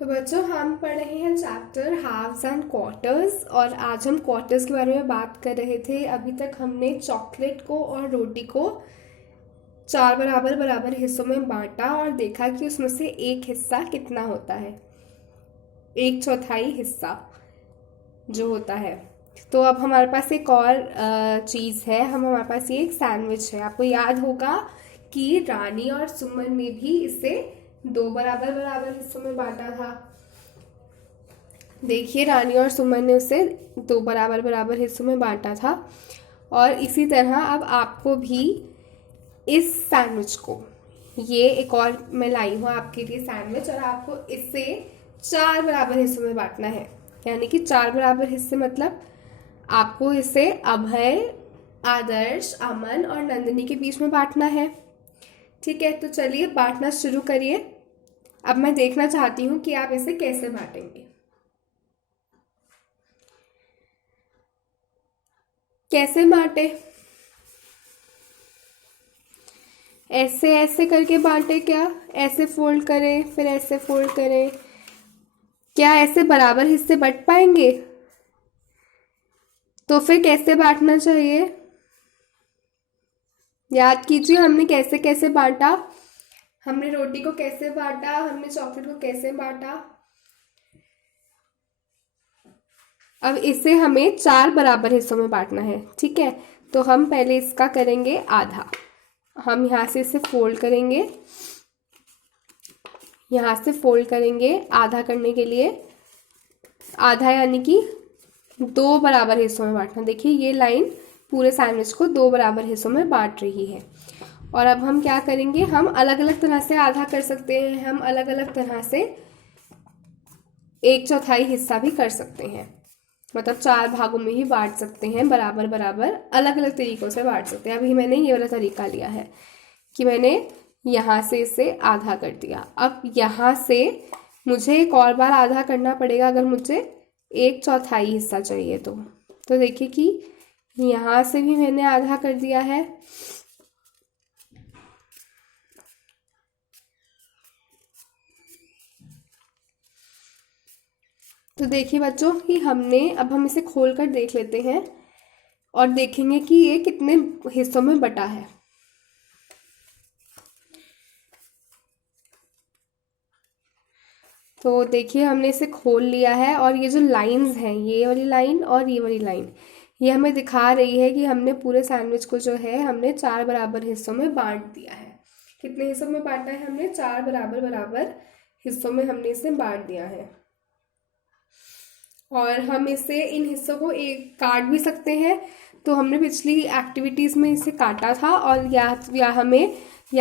तो बच्चों हम पढ़ रहे हैं चैप्टर हाफ्स एंड क्वार्टर्स और आज हम क्वार्टर्स के बारे में बात कर रहे थे। अभी तक हमने चॉकलेट को और रोटी को चार बराबर बराबर हिस्सों में बांटा और देखा कि उसमें से एक हिस्सा कितना होता है, एक चौथाई हिस्सा जो होता है। तो अब हमारे पास एक और चीज़ है, हमारे पास ये एक सैंडविच है। आपको याद होगा कि रानी और सुमन ने भी इसे दो बराबर बराबर हिस्सों में बांटा था। देखिए रानी और सुमन ने उसे दो बराबर बराबर हिस्सों में बांटा था और इसी तरह अब आपको भी इस सैंडविच को, ये एक और मैं लाई हूँ आपके लिए सैंडविच, और आपको इसे चार बराबर हिस्सों में बांटना है। यानी कि चार बराबर हिस्से मतलब आपको इसे अभय, आदर्श, अमन और नंदिनी के बीच में बांटना है। ठीक है, तो चलिए बांटना शुरू करिए। अब मैं देखना चाहती हूँ कि आप इसे कैसे बांटेंगे। कैसे बांटे? ऐसे ऐसे करके बांटे क्या? ऐसे फोल्ड करें फिर ऐसे फोल्ड करें? क्या ऐसे बराबर हिस्से बट पाएंगे? तो फिर कैसे बांटना चाहिए? याद कीजिए हमने कैसे कैसे बांटा। हमने रोटी को कैसे बांटा, हमने चॉकलेट को कैसे बांटा। अब इसे हमें चार बराबर हिस्सों में बांटना है। ठीक है, तो हम पहले इसका करेंगे आधा। हम यहाँ से इसे फोल्ड करेंगे, यहाँ से फोल्ड करेंगे आधा करने के लिए। आधा यानी कि दो बराबर हिस्सों में बांटना। देखिए ये लाइन पूरे सैंडविच को दो बराबर हिस्सों में बांट रही है। और अब हम क्या करेंगे, हम अलग अलग तरह से आधा कर सकते हैं। हम अलग अलग तरह से एक चौथाई हिस्सा भी कर सकते हैं, मतलब चार भागों में ही बांट सकते हैं, बराबर बराबर अलग अलग तरीकों से बांट सकते हैं। अभी मैंने ये वाला तरीका लिया है कि मैंने यहाँ से इसे आधा कर दिया। अब यहाँ से मुझे एक और बार आधा करना पड़ेगा अगर मुझे एक चौथाई हिस्सा चाहिए तो देखिए कि यहाँ से भी मैंने आधा कर दिया है। तो देखिए बच्चों कि हमने, अब हम इसे खोल कर देख लेते हैं और देखेंगे कि ये कितने हिस्सों में बटा है। तो देखिए हमने इसे खोल लिया है और ये जो लाइंस हैं, ये वाली लाइन और ये वाली लाइन, ये हमें दिखा रही है कि हमने पूरे सैंडविच को जो है हमने चार बराबर हिस्सों में बांट दिया है। कितने हिस्सों में बांटा है हमने? चार बराबर बराबर हिस्सों में हमने इसे बांट दिया है। और हम इसे, इन हिस्सों को एक काट भी सकते हैं। तो हमने पिछली एक्टिविटीज़ में इसे काटा था और या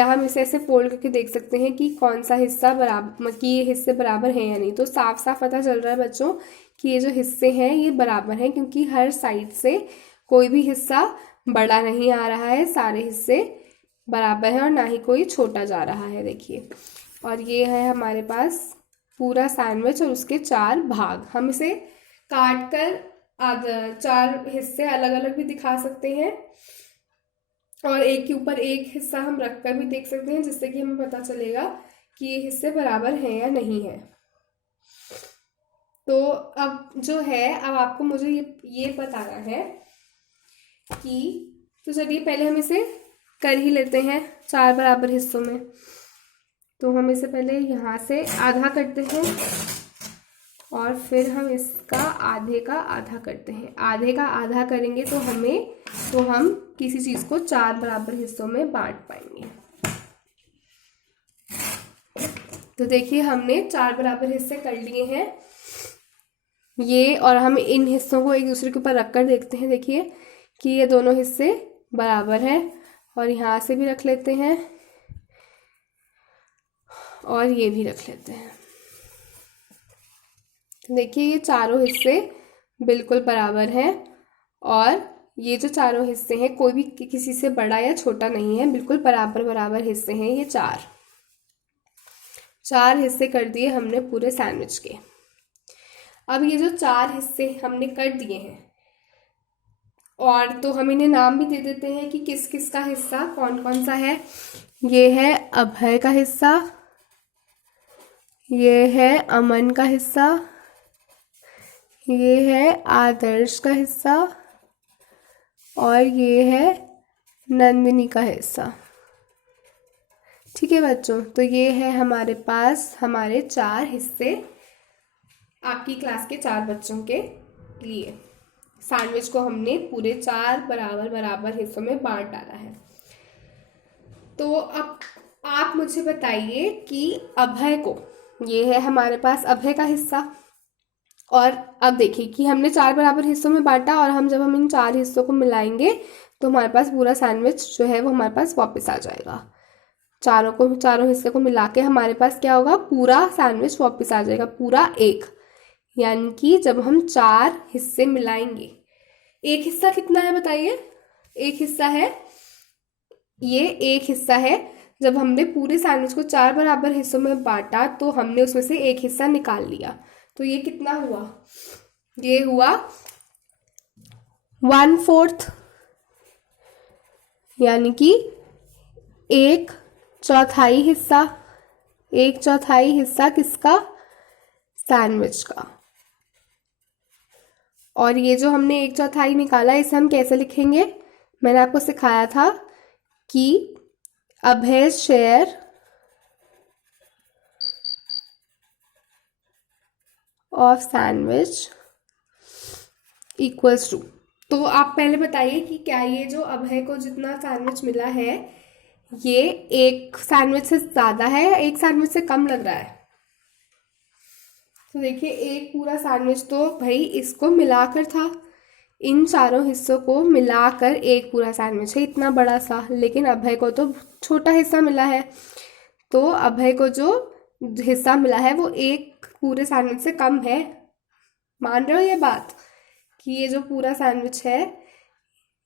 हम इसे ऐसे फोल्ड करके देख सकते हैं कि कौन सा हिस्सा बराबर, कि ये हिस्से बराबर हैं या नहीं। तो साफ साफ पता चल रहा है बच्चों कि ये जो हिस्से हैं ये बराबर हैं, क्योंकि हर साइड से कोई भी हिस्सा बड़ा नहीं आ रहा है, सारे हिस्से बराबर हैं और ना ही कोई छोटा जा रहा है। देखिए, और ये है हमारे पास पूरा सैंडविच और उसके चार भाग। हम इसे काट कर चार हिस्से अलग अलग भी दिखा सकते हैं और एक के ऊपर एक हिस्सा हम रख कर भी देख सकते हैं, जिससे कि हमें पता चलेगा कि ये हिस्से बराबर हैं या नहीं है। तो अब जो है, अब आपको मुझे ये बताना है कि, तो चलिए पहले हम इसे कर ही लेते हैं चार बराबर हिस्सों में। तो हम इसे पहले यहाँ से आधा करते हैं और फिर हम इसका आधे का आधा करते हैं। आधे का आधा करेंगे तो हम किसी चीज़ को चार बराबर हिस्सों में बांट पाएंगे। तो देखिए हमने चार बराबर हिस्से कर लिए हैं ये, और हम इन हिस्सों को एक दूसरे के ऊपर रख कर देखते हैं। देखिए कि ये दोनों हिस्से बराबर हैं और यहाँ से भी रख लेते हैं और ये भी रख लेते हैं। देखिए ये चारों हिस्से बिल्कुल बराबर हैं और ये जो चारों हिस्से हैं कोई भी किसी से बड़ा या छोटा नहीं है, बिल्कुल बराबर बराबर हिस्से हैं। ये चार हिस्से कर दिए हमने पूरे सैंडविच के। अब ये जो चार हिस्से हमने कर दिए हैं, और तो हम इन्हें नाम भी दे देते हैं कि किस किस का हिस्सा कौन कौन सा है। ये है अभय का हिस्सा, ये है अमन का हिस्सा, ये है आदर्श का हिस्सा और ये है नंदिनी का हिस्सा। ठीक है बच्चों, तो ये है हमारे पास हमारे 4 हिस्से आपकी क्लास के 4 बच्चों के लिए। सैंडविच को हमने पूरे 4 बराबर बराबर हिस्सों में बांट डाला है। तो अब आप मुझे बताइए कि अभय को, ये है हमारे पास अभय का हिस्सा, और अब देखिए कि हमने 4 बराबर हिस्सों में बांटा और जब हम इन 4 हिस्सों को मिलाएंगे तो हमारे पास पूरा सैंडविच जो है वो हमारे पास वापस आ जाएगा। चारों हिस्से को मिला के हमारे पास क्या होगा, पूरा सैंडविच वापस आ जाएगा, पूरा एक। यानी कि जब हम 4 हिस्से मिलाएंगे, एक हिस्सा कितना है बताइए, एक हिस्सा है, ये एक हिस्सा है। जब हमने पूरे सैंडविच को 4 बराबर हिस्सों में बांटा तो हमने उसमें से एक हिस्सा निकाल लिया, तो ये कितना हुआ, ये हुआ 1/4, यानी कि 1/4 हिस्सा। 1/4 हिस्सा किसका, सैंडविच का। और ये जो हमने 1/4 निकाला, इसे हम कैसे लिखेंगे, मैंने आपको सिखाया था कि अभय share of sandwich equals to. तो आप पहले बताइए कि क्या ये जो अभय को जितना सैंडविच मिला है ये एक सैंडविच से ज़्यादा है या एक सैंडविच से कम लग रहा है। तो देखिए, एक पूरा सैंडविच तो भाई इसको मिलाकर था, इन चारों हिस्सों को मिलाकर एक पूरा सैंडविच है इतना बड़ा सा, लेकिन अभय को तो छोटा हिस्सा मिला है। तो अभय को जो हिस्सा मिला है वो एक पूरे सैंडविच से कम है। मान रहे हो ये बात कि ये जो पूरा सैंडविच है,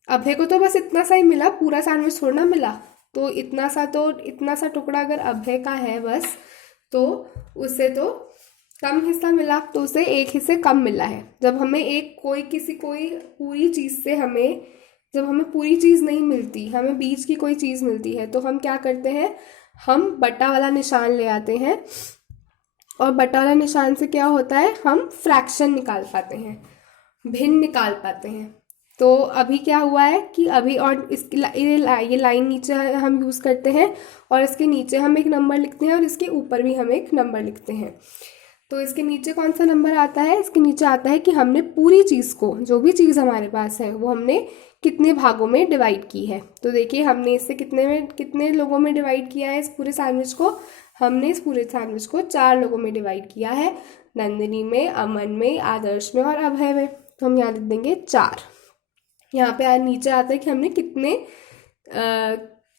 अभय को तो बस इतना सा ही मिला, पूरा सैंडविच थोड़ा ना मिला। तो इतना सा टुकड़ा अगर अभय का है बस, तो उसे तो कम हिस्सा मिला, तो उसे एक हिस्से कम मिला है। जब हमें कोई पूरी चीज़ से जब हमें पूरी चीज़ नहीं मिलती, हमें बीच की कोई चीज़ मिलती है, तो हम क्या करते हैं, हम बटा वाला निशान ले आते हैं। और बटा वाला निशान से क्या होता है, हम फ्रैक्शन निकाल पाते हैं, भिन्न निकाल पाते हैं। तो अभी क्या हुआ है कि अभी, और इसकी ये लाइन नीचे हम यूज़ करते हैं और इसके नीचे हम एक नंबर लिखते हैं और इसके ऊपर भी हम एक नंबर लिखते हैं। तो इसके नीचे कौन सा नंबर आता है, इसके नीचे आता है कि हमने पूरी चीज़ को, जो भी चीज़ हमारे पास है वो हमने कितने भागों में डिवाइड की है। तो देखिए, हमने इससे कितने लोगों में डिवाइड किया है इस पूरे सैंडविच को, हमने इस पूरे सैंडविच को 4 लोगों में डिवाइड किया है, नंदिनी में, अमन में, आदर्श में और अभय में। तो हम यहाँ लिख देंगे 4। यहाँ पे नीचे आता है कि हमने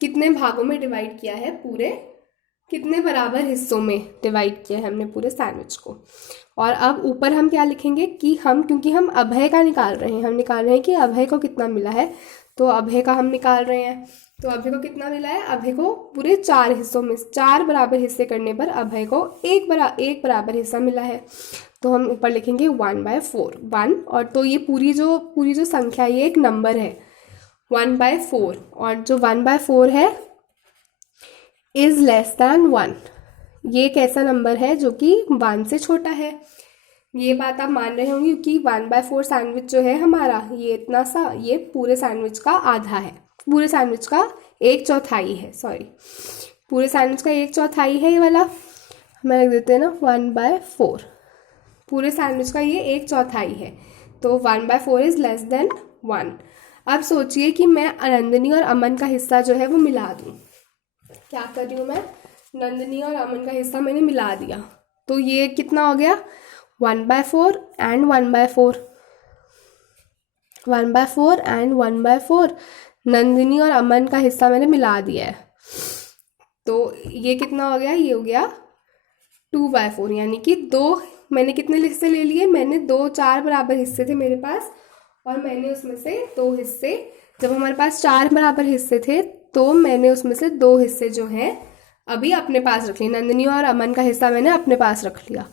कितने भागों में डिवाइड किया है, पूरे कितने बराबर हिस्सों में डिवाइड किया है हमने पूरे सैंडविच को। और अब ऊपर हम क्या लिखेंगे कि क्योंकि हम अभय का निकाल रहे हैं, हम निकाल रहे हैं कि अभय को कितना मिला है, तो अभय का हम निकाल रहे हैं। तो अभय को कितना मिला है, अभय को पूरे 4 हिस्सों में 4 बराबर हिस्से करने पर अभय को एक बराबर हिस्सा मिला है। तो हम ऊपर लिखेंगे 1/4, 1। और तो ये पूरी जो संख्या, ये एक नंबर है 1/4, और जो 1/4 है इज लेस दैन 1। ये एक ऐसा नंबर है जो कि 1 से छोटा है। ये बात आप मान रहे होंगे कि 1/4 सैंडविच जो है हमारा, ये इतना सा, ये पूरे सैंडविच का आधा है, पूरे सैंडविच का 1/4 है, सॉरी, पूरे सैंडविच का 1/4 है ये वाला। हमें लिख देते हैं ना 1/4, पूरे सैंडविच का ये 1/4 है। तो 1/4 इज लेस देन 1। अब सोचिए कि मैं नंदिनी और अमन का हिस्सा जो है वो मिला दूँ। क्या कर रही हूँ मैं, नंदिनी और अमन का हिस्सा मैंने मिला दिया, तो ये कितना हो गया, 1/4 एंड 1/4, 1/4 एंड 1/4। नंदिनी और अमन का हिस्सा मैंने मिला दिया है, तो ये कितना हो गया, ये हो गया 2/4। यानी कि मैंने कितने हिस्से ले लिए, मैंने 4 बराबर हिस्से थे मेरे पास, और मैंने उसमें से 2 हिस्से, जब हमारे पास 4 बराबर हिस्से थे तो मैंने उसमें से 2 हिस्से जो हैं अभी अपने पास रख लिए। नंदिनी और अमन का हिस्सा मैंने अपने पास रख लिया।